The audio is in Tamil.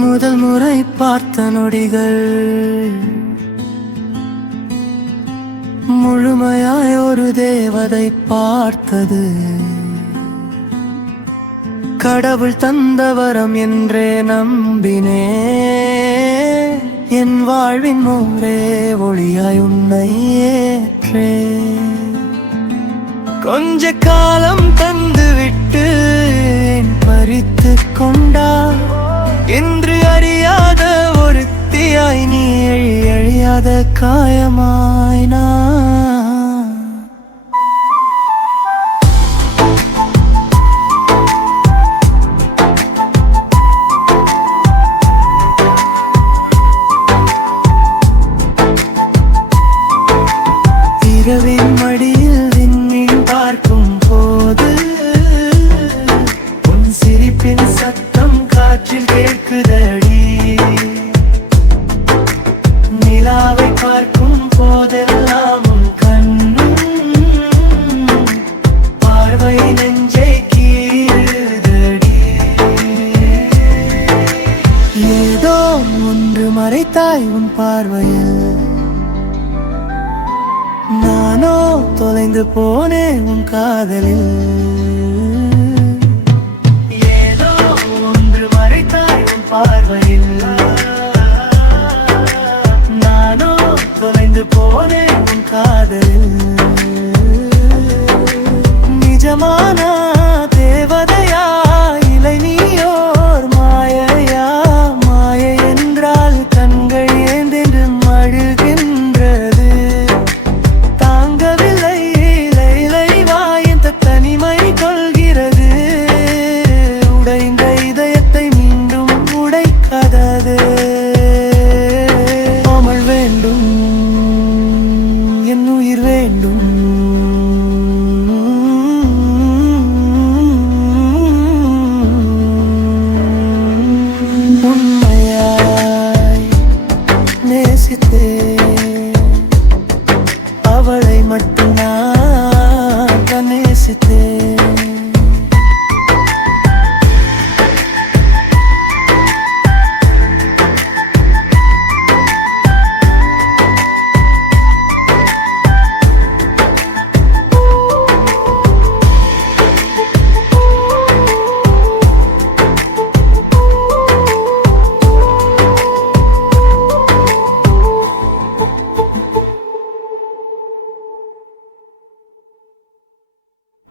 முதல் முறை பார்த்த நொடிகள் முழுமையாய் ஒரு தேவதை பார்த்தது. கடவுள் தந்த வரம் என்றே நம்பினே, என் வாழ்வின் ஒரே ஒளியாய் உன்னை ஏற்றே. கொஞ்ச காலம் தந்து விட்டு என் பறித்து கொண்டா, என்று அறியாத ஒருத்தியாய் நீ அழியாத காயமாய் நான். இரவின் மடியில் விண்மீன் பார்க்கும் போது உன் சிரிப்பின் சத்தம் காற்றில் கேட்குதடி. நிலாவை பார்க்கும் போதெல்லாம் உன் கண்ணும் பார்வை நெஞ்சை கீறுதடி. ஏதோ ஒன்று மறைத்தாய் உன் பார்வையில், நானோ தொலைந்து போனேன் உன் காதலில். ஏதோ ஒன்று மறைத்தாய் உன் பார்வையில், நானோ தொலைந்து போனேன் உன் காதலில். நிஜமான தேவதையா இல்லை நீயோர் மாயையா? மாயை என்றால் கண்கள் ஏந்தென்று மழுகின்றது. தனிமை கொள்கிறது, உடைந்த இதயத்தை மீண்டும் உடைக்காதது. அமல் வேண்டும், என் உயிர் வேண்டும். உண்மையாய் நேசித்தேன், அவளை மட்டும் நான் நேசித்தேன்.